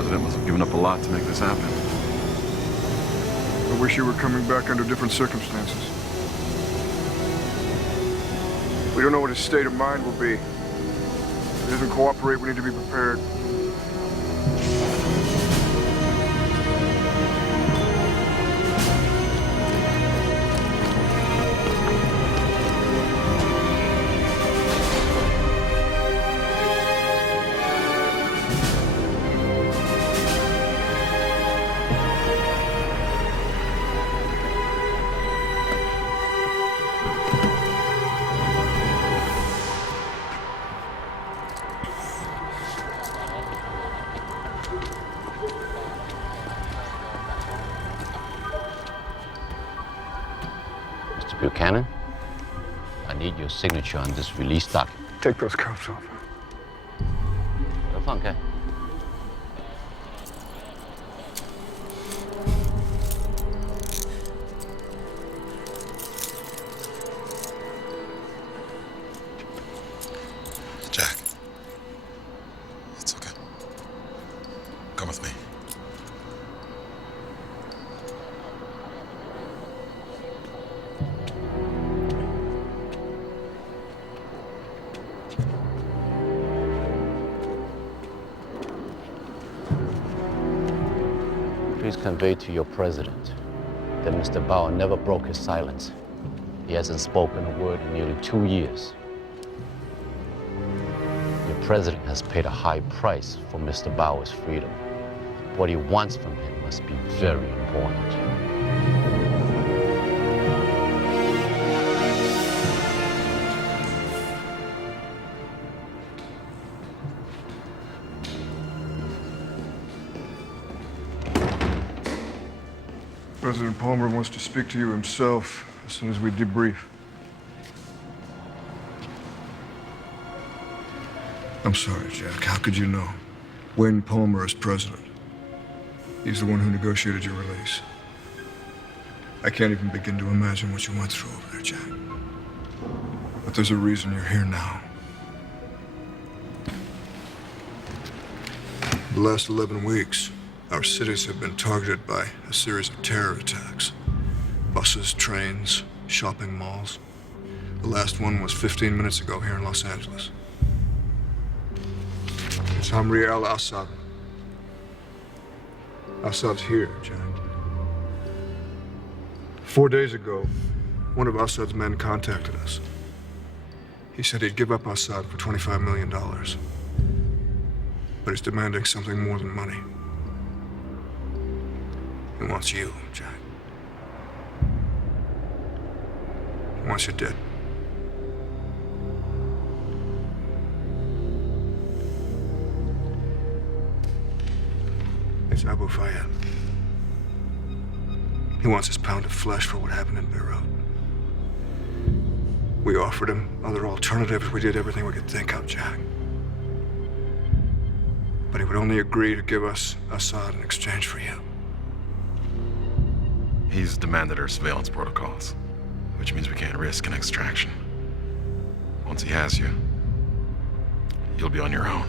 president must have given up a lot to make this happen. I wish you were coming back under different circumstances. We don't know what his state of mind will be. If he doesn't cooperate, we need to be prepared. Buchanan, I need your signature on this release document. Take those cuffs off. 把它放开。Jack, it's okay. Come with me. Please convey to your president that Mr. Bauer never broke his silence. He hasn't spoken a word in nearly 2 years. Your president has paid a high price for Mr. Bauer's freedom. What he wants from him must be very important. President Palmer wants to speak to you himself as soon as we debrief. I'm sorry, Jack. How could you know? Wayne Palmer is president. He's the one who negotiated your release. I can't even begin to imagine what you went through over there, Jack. But there's a reason you're here now. The last 11 weeks, our cities have been targeted by a series of terror attacks. Buses, trains, shopping malls. The last one was 15 minutes ago here in Los Angeles. It's Hamri al-Assad. Assad's here, Jack. 4 days ago, one of Assad's men contacted us. He said he'd give up Assad for $25 million. But he's demanding something more than money. He wants you, Jack. He wants you dead. It's Abu Fayyad. He wants his pound of flesh for what happened in Beirut. We offered him other alternatives. We did everything we could think of, Jack. But he would only agree to give us Assad in exchange for you. He's demanded our surveillance protocols, which means we can't risk an extraction. Once he has you, you'll be on your own.